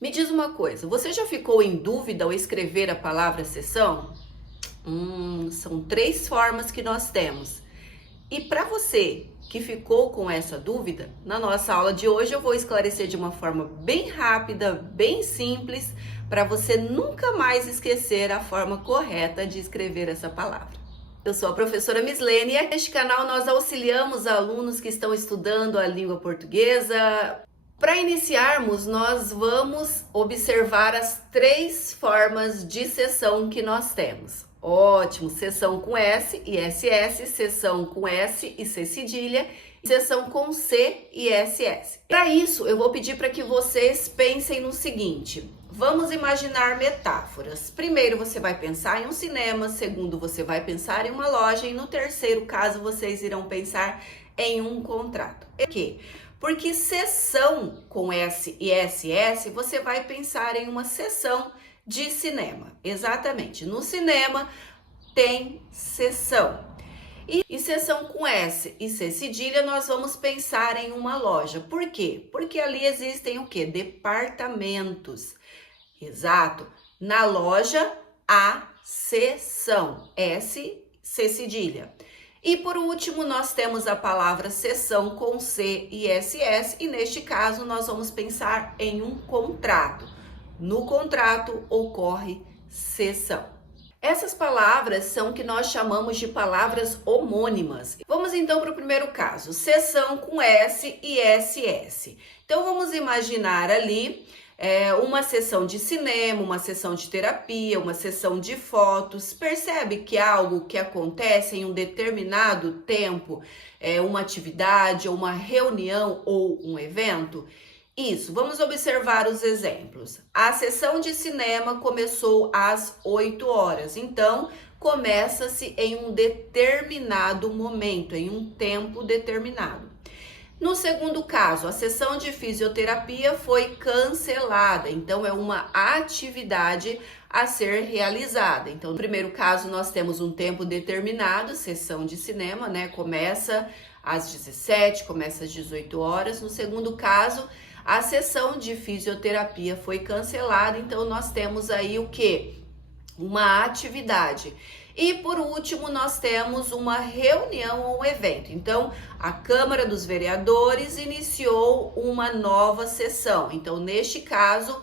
Me diz uma coisa, você já ficou em dúvida ao escrever a palavra sessão? São três formas que nós temos. E para você que ficou com essa dúvida, na nossa aula de hoje eu vou esclarecer de uma forma bem rápida, bem simples, para você nunca mais esquecer a forma correta de escrever essa palavra. Eu sou a professora Mislene e aqui neste canal nós auxiliamos alunos que estão estudando a língua portuguesa. Para iniciarmos, nós vamos observar as três formas de sessão que nós temos. Ótimo, sessão com S e SS, sessão com S e C cedilha, sessão com C e SS. Para isso, eu vou pedir para que vocês pensem no seguinte: vamos imaginar metáforas. Primeiro você vai pensar em um cinema, segundo você vai pensar em uma loja e no terceiro caso vocês irão pensar em um contrato. Por quê? Porque sessão com S e SS, você vai pensar em uma sessão de cinema. Exatamente, no cinema tem sessão. E sessão com S e C cedilha, nós vamos pensar em uma loja. Por quê? Porque ali existem o quê? Departamentos. Exato. Na loja, há seção. S, C cedilha. E por último, nós temos a palavra sessão com C e SS, e neste caso nós vamos pensar em um contrato. No contrato ocorre sessão. Essas palavras são o que nós chamamos de palavras homônimas. Vamos então para o primeiro caso, sessão com S e SS. Então vamos imaginar ali uma sessão de cinema, uma sessão de terapia, uma sessão de fotos. Percebe que é algo que acontece em um determinado tempo, uma atividade, ou uma reunião ou um evento? Isso, vamos observar os exemplos. A sessão de cinema começou às 8 horas, então começa-se em um determinado momento, em um tempo determinado. No segundo caso, a sessão de fisioterapia foi cancelada, então é uma atividade a ser realizada. Então, no primeiro caso, nós temos um tempo determinado, sessão de cinema, né? Começa às 17, começa às 18 horas. No segundo caso, a sessão de fisioterapia foi cancelada, então nós temos aí o quê? Uma atividade. E por último, nós temos uma reunião ou um evento. Então, a Câmara dos Vereadores iniciou uma nova sessão. Então, neste caso,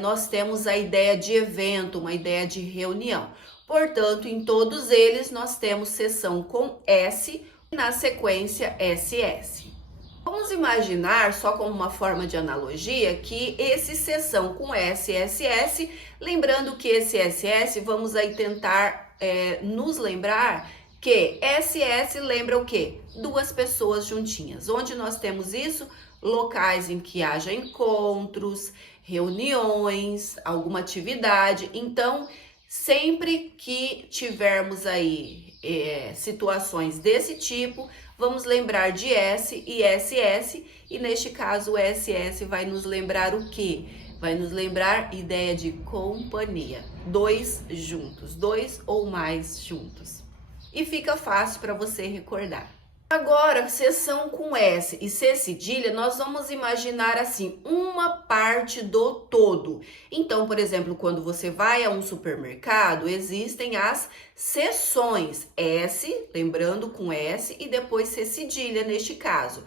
nós temos a ideia de evento, uma ideia de reunião. Portanto, em todos eles, nós temos sessão com S e na sequência SS. Vamos imaginar, só como uma forma de analogia, que esse sessão com S e SS, lembrando que esse SS, vamos aí tentar nos lembrar que SS lembra o quê? Duas pessoas juntinhas. Onde nós temos isso? Locais em que haja encontros, reuniões, alguma atividade. Então, sempre que tivermos aí situações desse tipo, vamos lembrar de S e SS, e neste caso o SS vai nos lembrar o quê? Vai nos lembrar ideia de companhia, dois juntos, dois ou mais juntos. E fica fácil para você recordar. Agora, sessão com S e C cedilha, nós vamos imaginar assim, uma parte do todo. Então, por exemplo, quando você vai a um supermercado, existem as seções S, lembrando com S, e depois C cedilha neste caso.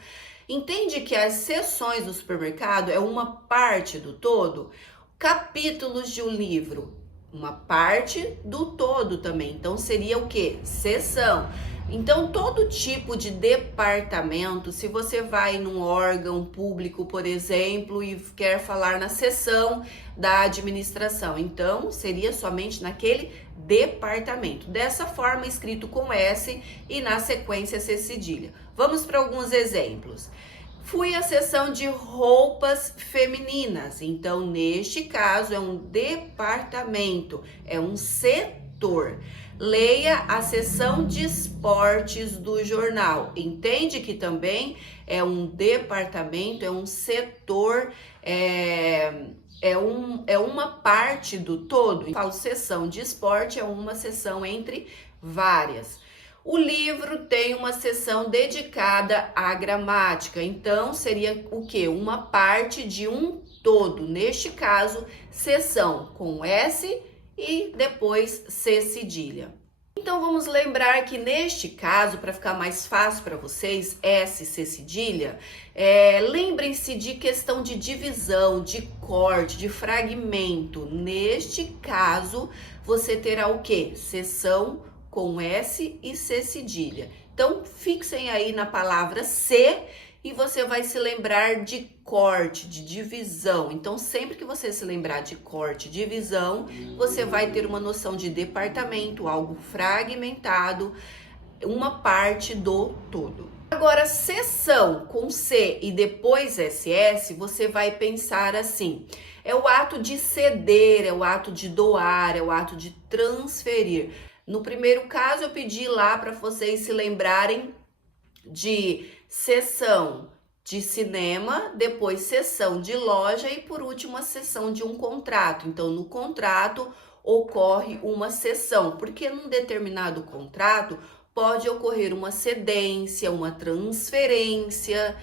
Entende que as seções do supermercado é uma parte do todo? Capítulos de um livro, uma parte do todo também. Então, seria o quê? Seção. Então, todo tipo de departamento, se você vai num órgão público, por exemplo, e quer falar na seção da administração, então seria somente naquele departamento. Dessa forma, escrito com S e na sequência C cedilha. Vamos para alguns exemplos. Fui à seção de roupas femininas, então neste caso é um departamento, é um setor. Leia a seção de esportes do jornal. Entende que também é um departamento, é um setor, é uma parte do todo. Eu falo seção de esporte, é uma seção entre várias. O livro tem uma seção dedicada à gramática, então seria o quê? Uma parte de um todo, neste caso, seção com S e depois C cedilha. Então vamos lembrar que neste caso, para ficar mais fácil para vocês, S, C cedilha, lembrem-se de questão de divisão, de corte, de fragmento. Neste caso, você terá o quê? Seção com S e C cedilha. Então, fixem aí na palavra C e você vai se lembrar de corte, de divisão. Então, sempre que você se lembrar de corte, divisão, você vai ter uma noção de departamento, algo fragmentado, uma parte do todo. Agora, seção com C e depois SS, você vai pensar assim: é o ato de ceder, é o ato de doar, é o ato de transferir. No primeiro caso, eu pedi lá para vocês se lembrarem de sessão de cinema, depois sessão de loja e por último a sessão de um contrato. Então, no contrato ocorre uma cessão, porque num determinado contrato pode ocorrer uma cedência, uma transferência,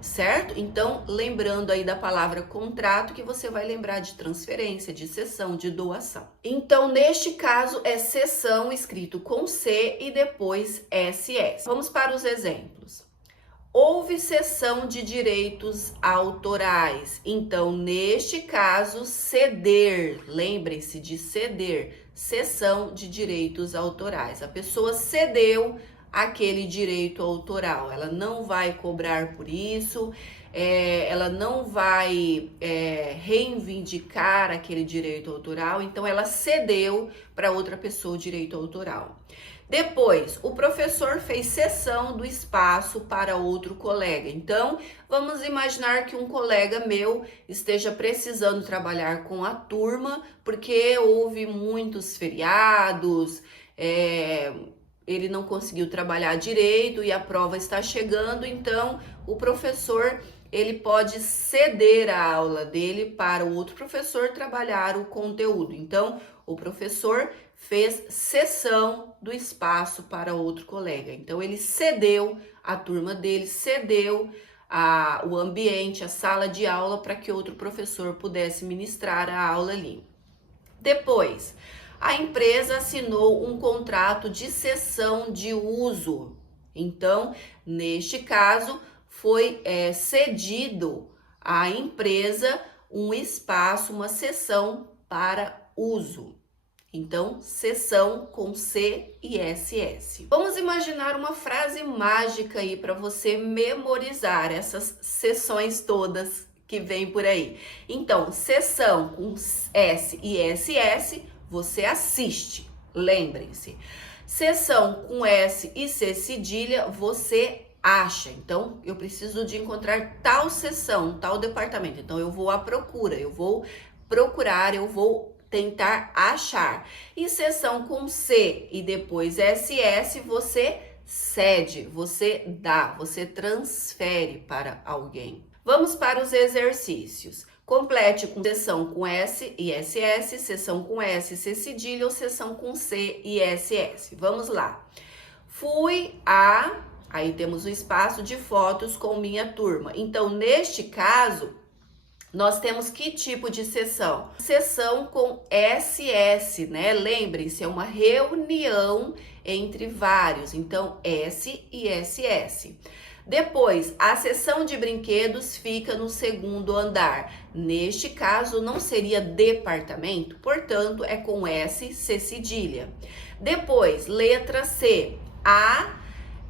certo? Então, lembrando aí da palavra contrato, que você vai lembrar de transferência, de cessão, de doação. Então, neste caso, é cessão escrito com C e depois SS. Vamos para os exemplos. Houve cessão de direitos autorais. Então, neste caso, ceder. Lembrem-se de ceder. Cessão de direitos autorais. A pessoa cedeu aquele direito autoral. Ela não vai cobrar por isso, ela não vai reivindicar aquele direito autoral. Então, ela cedeu para outra pessoa o direito autoral. Depois, o professor fez cessão do espaço para outro colega. Então, vamos imaginar que um colega meu esteja precisando trabalhar com a turma, porque houve muitos feriados, ele não conseguiu trabalhar direito e a prova está chegando, então o professor ele pode ceder a aula dele para o outro professor trabalhar o conteúdo. Então, o professor fez cessão do espaço para outro colega. Então, ele cedeu a turma dele, cedeu o ambiente, a sala de aula para que outro professor pudesse ministrar a aula ali. Depois, a empresa assinou um contrato de cessão de uso. Então, neste caso, foi cedido à empresa um espaço, uma cessão para uso. Então, cessão com C e SS. Vamos imaginar uma frase mágica aí para você memorizar essas sessões todas que vem por aí. Então, sessão com S e SS, você assiste, lembrem-se. Sessão com S e C cedilha, você acha. Então, eu preciso de encontrar tal sessão, tal departamento. Então, eu vou à procura, eu vou procurar, eu vou tentar achar. E sessão com C e depois SS, você cede, você dá, você transfere para alguém. Vamos para os exercícios. Complete com sessão com S e SS, sessão com S e C cedilha ou sessão com C e SS. Vamos lá. Aí temos o espaço de fotos com minha turma. Então, neste caso, nós temos que tipo de sessão? Sessão com SS, né? Lembrem-se, é uma reunião entre vários. Então, S e SS. Depois, a seção de brinquedos fica no segundo andar. Neste caso, não seria departamento, portanto, é com S, C cedilha. Depois, letra C.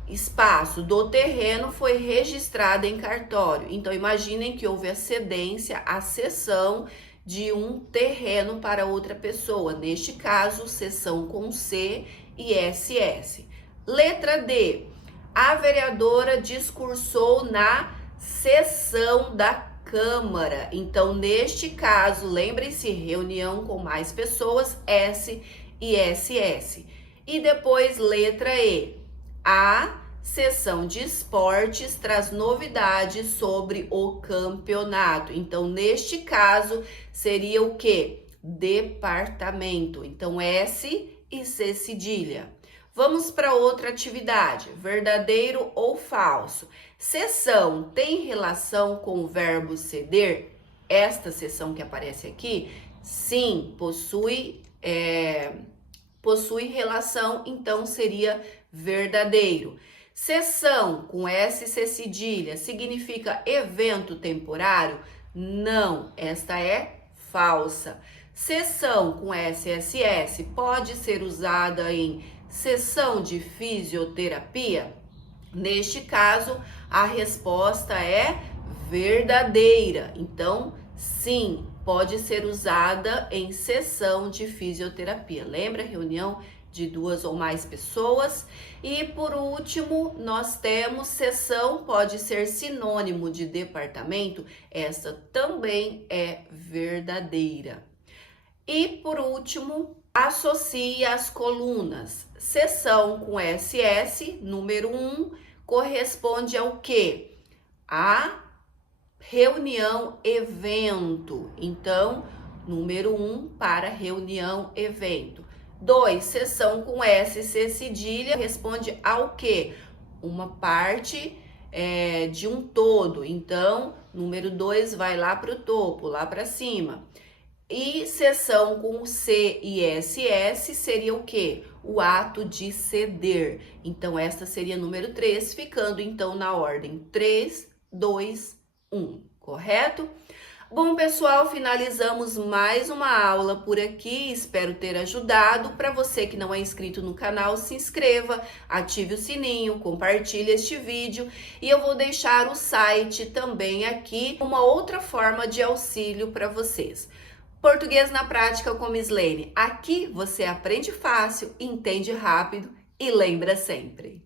Espaço do terreno foi registrado em cartório. Então, imaginem que houve a cedência, a cessão de um terreno para outra pessoa. Neste caso, cessão com C e SS. Letra D. A vereadora discursou na sessão da Câmara. Então, neste caso, lembrem-se, reunião com mais pessoas, S e SS. E depois, letra E. A sessão de esportes traz novidades sobre o campeonato. Então, neste caso, seria o quê? Departamento. Então, S e C cedilha. Vamos para outra atividade, verdadeiro ou falso. Seção tem relação com o verbo ceder? Esta seção que aparece aqui, sim, possui relação, então seria verdadeiro. Seção com SC cedilha significa evento temporário? Não, esta é falsa. Seção com SSS pode ser usada em sessão de fisioterapia? Neste caso, a resposta é verdadeira. Então, sim, pode ser usada em sessão de fisioterapia. Lembra? Reunião de 2 ou mais pessoas. E por último, nós temos sessão, pode ser sinônimo de departamento. Essa também é verdadeira. E por último, associe as colunas. Seção com SS, número 1, corresponde ao quê? A reunião evento. Então, número 1 para reunião evento. 2, seção com SC cedilha responde ao quê? Uma parte de um todo. Então, número 2 vai lá para o topo, lá para cima. E seção com C e SS seria o quê? O ato de ceder. Então, esta seria número 3, ficando então na ordem 3, 2, 1, correto? Bom, pessoal, finalizamos mais uma aula por aqui. Espero ter ajudado. Para você que não é inscrito no canal, se inscreva, ative o sininho, compartilhe este vídeo e eu vou deixar o site também aqui, uma outra forma de auxílio para vocês. Português na Prática com Miss Lene. Aqui você aprende fácil, entende rápido e lembra sempre.